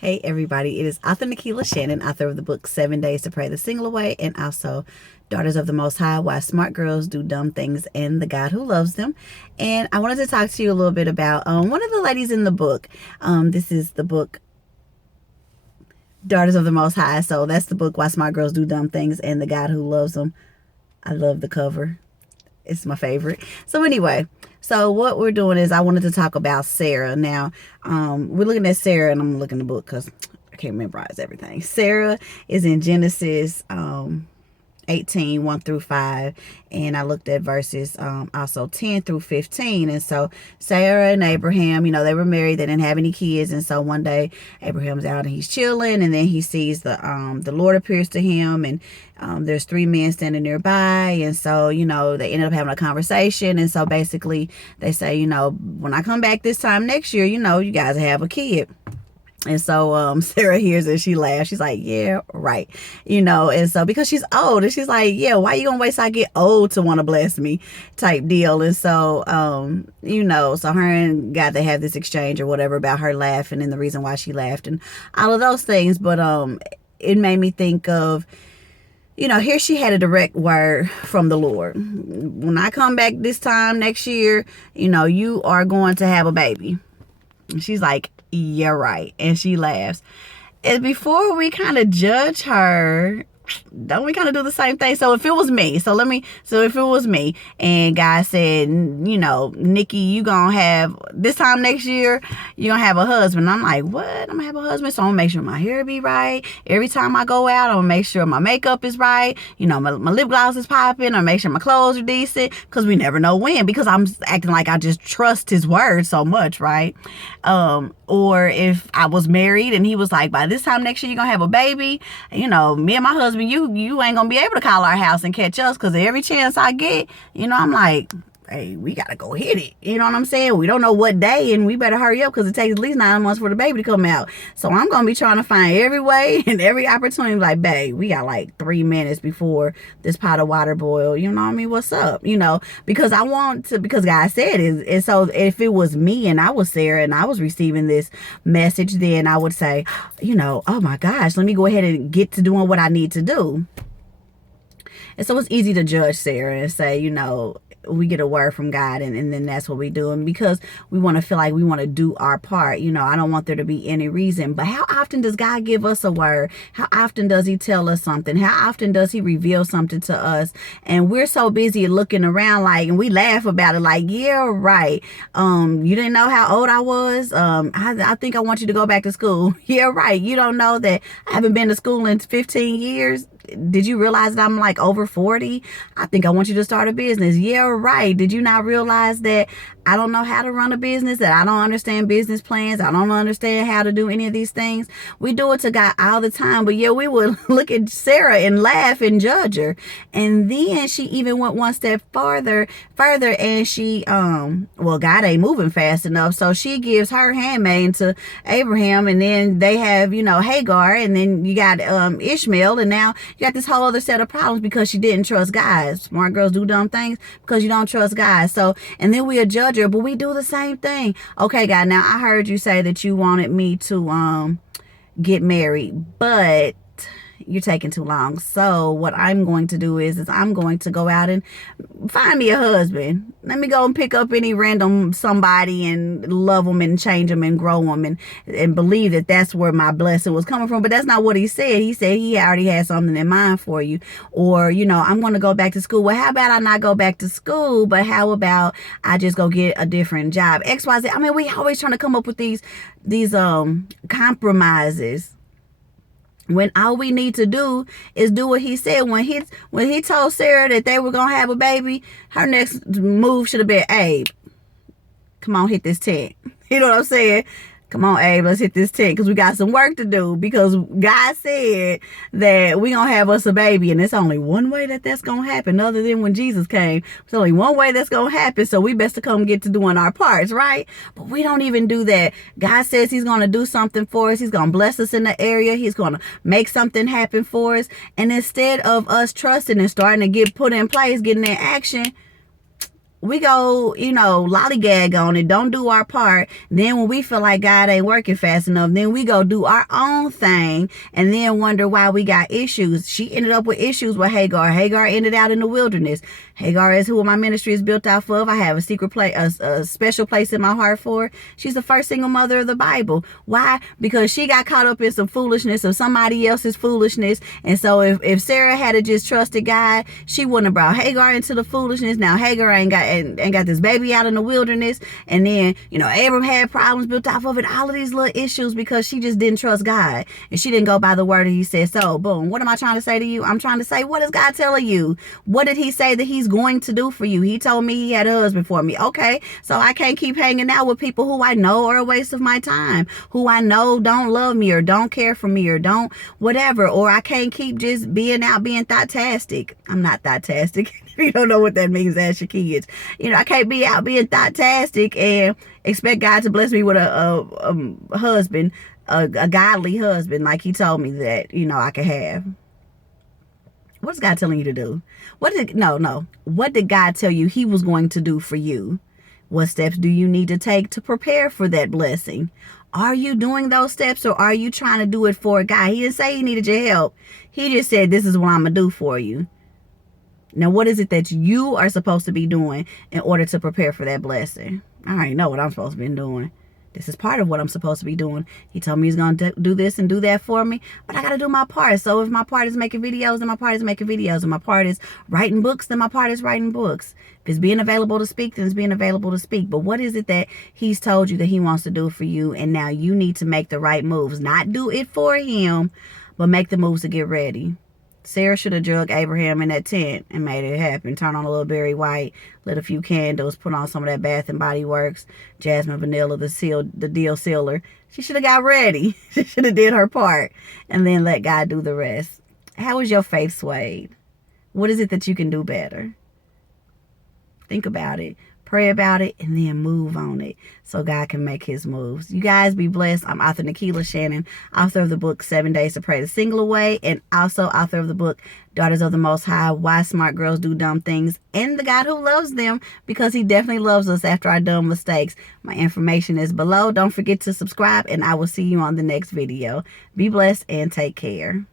Hey everybody, it is author Nakilah Shannon, author of the book 7 Days to Pray the Single Away, and also Daughters of the Most High, Why Smart Girls Do Dumb Things and the God Who Loves Them. And I wanted to talk to you a little bit about one of the ladies in the book. This is the book Daughters of the Most High. So that's the book Why Smart Girls Do Dumb Things and the God Who Loves Them. I love the cover. It's my favorite. So anyway, so what we're doing is I wanted to talk about Sarah. Now, we're looking at Sarah, and I'm looking at the book because I can't memorize everything. Sarah is in Genesis 18, 1 through 5, and I looked at verses also 10 through 15. And so Sarah and Abraham, they were married, they didn't have any kids, and so one day Abraham's out and he's chilling, and then he sees the Lord appears to him, and there's 3 men standing nearby, and so they ended up having a conversation. And so basically they say, when I come back this time next year, you guys have a kid. And so Sarah hears it, she laughs. She's like, yeah, right. And so because she's old, and she's like, yeah, why you gonna wait till I get old to want to bless me type deal. And so, so her and God, they have this exchange or whatever about her laughing and the reason why she laughed and all of those things. But it made me think of, here she had a direct word from the Lord. When I come back this time next year, you are going to have a baby. And she's like, yeah, right. And she laughs. And before we kind of judge her, don't we kind of do the same thing? So if it was me, so if it was me and God said, Nikki, you gonna have this time next year, you're gonna have a husband. I'm like, what? I'm gonna have a husband? So I'm gonna make sure my hair be right. Every time I go out, I'm gonna make sure my makeup is right. My lip gloss is popping. I'm gonna make sure my clothes are decent, because we never know when, because I'm acting like I just trust his word so much, right? Or if I was married and he was like, by this time next year, you're gonna have a baby, me and my husband, you ain't gonna be able to call our house and catch us, because every chance I get, I'm like, hey, we gotta go hit it. You know what I'm saying? We don't know what day, and we better hurry up, because it takes at least 9 months for the baby to come out. So I'm gonna be trying to find every way and every opportunity, like, babe, we got like 3 minutes before this pot of water boil. You know what I mean? What's up? Because I want to, because God said it. And so if it was me and I was Sarah and I was receiving this message, then I would say, oh my gosh, let me go ahead and get to doing what I need to do. And so it's easy to judge Sarah and say, we get a word from God, and then that's what we do. And because we want to feel like we want to do our part, I don't want there to be any reason. But how often does God give us a word? How often does he tell us something? How often does he reveal something to us? And we're so busy looking around and we laugh about it like, yeah, right. You didn't know how old I was? I think I want you to go back to school. Yeah, right. You don't know that I haven't been to school in 15 years. Did you realize that I'm like over 40? I think I want you to start a business. Yeah, right. Did you not realize that I don't know how to run a business, that I don't understand business plans, I don't understand how to do any of these things? We do it to God all the time. But yeah, we would look at Sarah and laugh and judge her. And then she even went one step further, and she, God ain't moving fast enough. So she gives her handmaid to Abraham, and then they have, Hagar, and then you got Ishmael, and now you got this whole other set of problems because she didn't trust God. Smart girls do dumb things because you don't trust God. So, and then we judge her, but we do the same thing. Okay, God, now I heard you say that you wanted me to get married, but you're taking too long. So what I'm going to do is I'm going to go out and find me a husband. Let me go and pick up any random somebody and love them and change them and grow them and believe that that's where my blessing was coming from. But that's not what he said. He said he already had something in mind for you. Or, I'm going to go back to school. Well, how about I not go back to school, but how about I just go get a different job? XYZ. I mean, we always trying to come up with these compromises, when all we need to do is do what he said. When he told Sarah that they were gonna have a baby, her next move should have been, Abe, come on, hit this tent. You know what I'm saying? Come on, Abe, let's hit this tent, because we got some work to do, because God said that we gonna have us a baby, and it's only one way that's gonna happen, other than when Jesus came. It's only one way that's gonna happen, so we best to come get to doing our parts, right? But we don't even do that. God says he's gonna do something for us. He's gonna bless us in the area. He's gonna make something happen for us. And instead of us trusting and starting to get put in place, getting in action, we go, lollygag on it, don't do our part. Then when we feel like God ain't working fast enough, then we go do our own thing and then wonder why we got issues. She ended up with issues with Hagar. Hagar ended out in the wilderness. Hagar is who my ministry is built off of. I have a secret place, a special place in my heart for. She's the first single mother of the Bible. Why? Because she got caught up in some foolishness of somebody else's foolishness. And so if Sarah had just trusted God, she wouldn't have brought Hagar into the foolishness. Now Hagar ain't got this baby out in the wilderness. And then, Abram had problems built off of it. All of these little issues because she just didn't trust God. And she didn't go by the word that he said. So, boom. What am I trying to say to you? I'm trying to say, what is God telling you? What did he say that he's going to do for you? He told me he had a husband for me. Okay. So I can't keep hanging out with people who I know are a waste of my time, who I know don't love me or don't care for me or don't whatever. Or I can't keep just being out being thoughtastic. I'm not thoughtastic. You don't know what that means, ask your kids. I can't be out being thoughtastic and expect God to bless me with a husband, a godly husband, like he told me that, I could have. What's God telling you to do? What did God tell you he was going to do for you? What steps do you need to take to prepare for that blessing? Are you doing those steps or are you trying to do it for God? He didn't say he needed your help. He just said, this is what I'm going to do for you. Now, what is it that you are supposed to be doing in order to prepare for that blessing? I already know what I'm supposed to be doing. This is part of what I'm supposed to be doing. He told me he's going to do this and do that for me, but I got to do my part. So if my part is making videos, then my part is making videos. And my part is writing books, then my part is writing books. If it's being available to speak, then it's being available to speak. But what is it that he's told you that he wants to do for you? And now you need to make the right moves. Not do it for him, but make the moves to get ready. Sarah should have drugged Abraham in that tent and made it happen. Turn on a little Berry White, lit a few candles, put on some of that Bath and Body Works, Jasmine Vanilla, the deal sealer. She should have got ready. She should have did her part and then let God do the rest. How is your faith swayed? What is it that you can do better? Think about it. Pray about it and then move on it so God can make his moves. You guys be blessed. I'm author Nakilah Shannon, author of the book 7 Days to Pray the Single Away, and also author of the book Daughters of the Most High, Why Smart Girls Do Dumb Things, and the God Who Loves Them because he definitely loves us after our dumb mistakes. My information is below. Don't forget to subscribe and I will see you on the next video. Be blessed and take care.